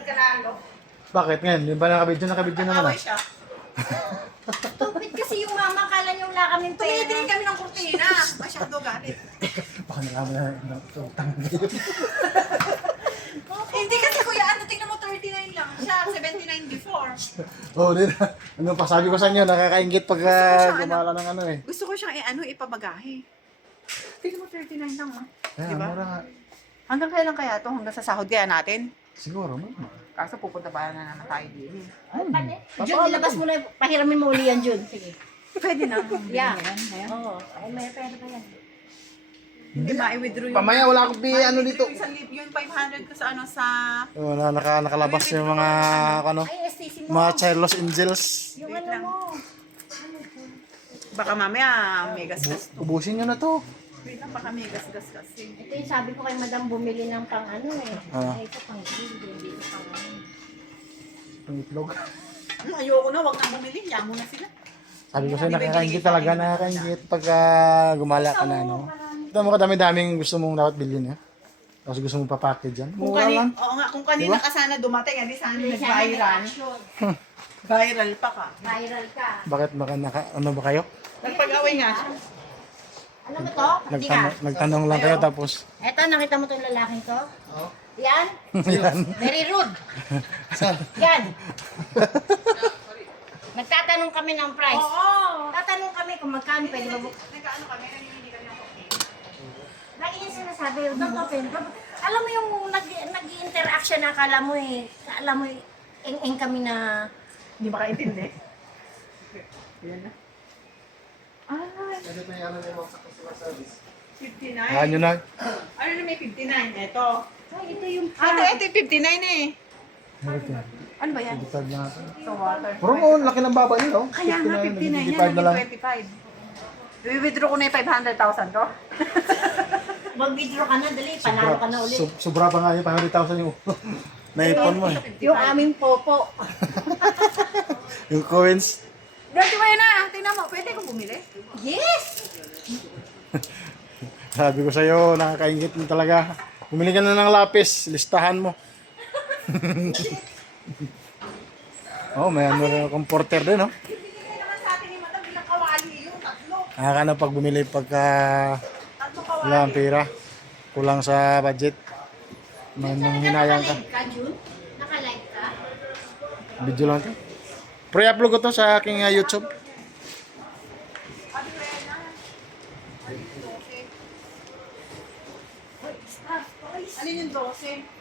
Nagtanggal ka lalo. Bakit ngayon? Di ba nakabidyo naman Away ah. siya. Stupid kasi yung mama, kala niyo wala kaming Tumingin pera. kami ng kurtina. Masyado galit. Baka nalaman na utang kayo. Hindi kasi kuya, ano, tingnan mo 39 lang siya. 79 before. Oo, din. Ano pa sabi ko sa inyo, nakakaingit pag gumala ng ano eh. Gusto ko siyang ipabagahe. Tingnan mo 39 lang ah. Kaya, Diba? mura nga. Hanggang kailan kaya to? Hanggang sa sahod kaya natin? Siguro, man. Kaso pupunta pa na tayo din. Jun, ilabas mo na, pahiramin mo uli yan, Jun. Sige. Pwede na. Yeah. Ayan. Oo. Ay, may pera pa yan. Hindi ma-withdraw yung... Pamaya, wala akong ano dito. Yung 500 ko sa ano sa... Oh, nakalabas yung mga, ano, Ay, STC mo. mga Charlos Angels. Yung Wait ano lang. mo. Baka mamaya may gas-gas to. Ubusin nyo na to. Wait lang, baka may gas-gas kasi. Ito yung sabi ko kay madam bumili ng pang ano eh. Ano? Ay, ito pang grill, hindi ito pang ano. Ang itlog. Ayoko na, wag nang bumili. Yamo na sila. Sabi ko sa'yo, nakakaingit talaga, nakakaingit pag gumala ka na, no? Ito mo kadami-daming gusto mong dapat bilhin, eh. Tapos gusto mong papackage dyan. Kung Mura lang. oo nga, kung kanina Diba? ka sana dumating, hindi sana Hindi siya nag-viral. nag-action. Viral pa ka. Viral ka. Bakit ano ba kayo? Nagpag-away nga siya. Ano ba to? Hindi ka. Nagtanong lang kayo tapos. Eto, nakita mo tong lalaking to? Oo. Yan? Yan. Very rude. Yan. Nagtatanong kami ng price. Oo. Tatanong kami kung magkano pwede ba. Nagkaano kami, nangingi kami ng cocktail. Lagi yung sinasabi, don't open. Alam mo yung nag-interaction na akala mo eh. Akala mo eng-eng kami na. Hindi ba kaintindi? Yan na. Ah, Ano pa yung ano yung mga customer service? 59. Ano na? Ano na may 59? Ito. Ay, ito yung Ito yung 59 eh. Ano ba yan? 55 na ito. So water. Pero noon, laki ng baba yun, oh. Kaya nga 59 yan, 55 na lang. naging 25. I-withdraw ko na yung 500,000 ko. mag-withdraw ka na, dali, panalo ka na ulit. Sobra pa nga yung 500,000 yung naipon mo eh. Yung aming popo. Yung coins. Dati mo yun na, tingnan mo, pwede kong bumili. Yes! Sabi ko sa'yo, nakakaingit mo talaga. Bumili ka na ng lapis, listahan mo. Oh, may ano rin akong porter din, oh. Bibigay naman sa atin ni Madam bilang kawali yung tatlo. Nakaka pag bumili pagka Tatlo kawali. wala ang pera, kulang sa budget. Nang hinayang ka. Nakalive ka, Jun? Nakalive ka? Video lang to. Pero i-upload ko to sa aking YouTube. Sabi ko yan na. Alin yung 12? Alin yung 12?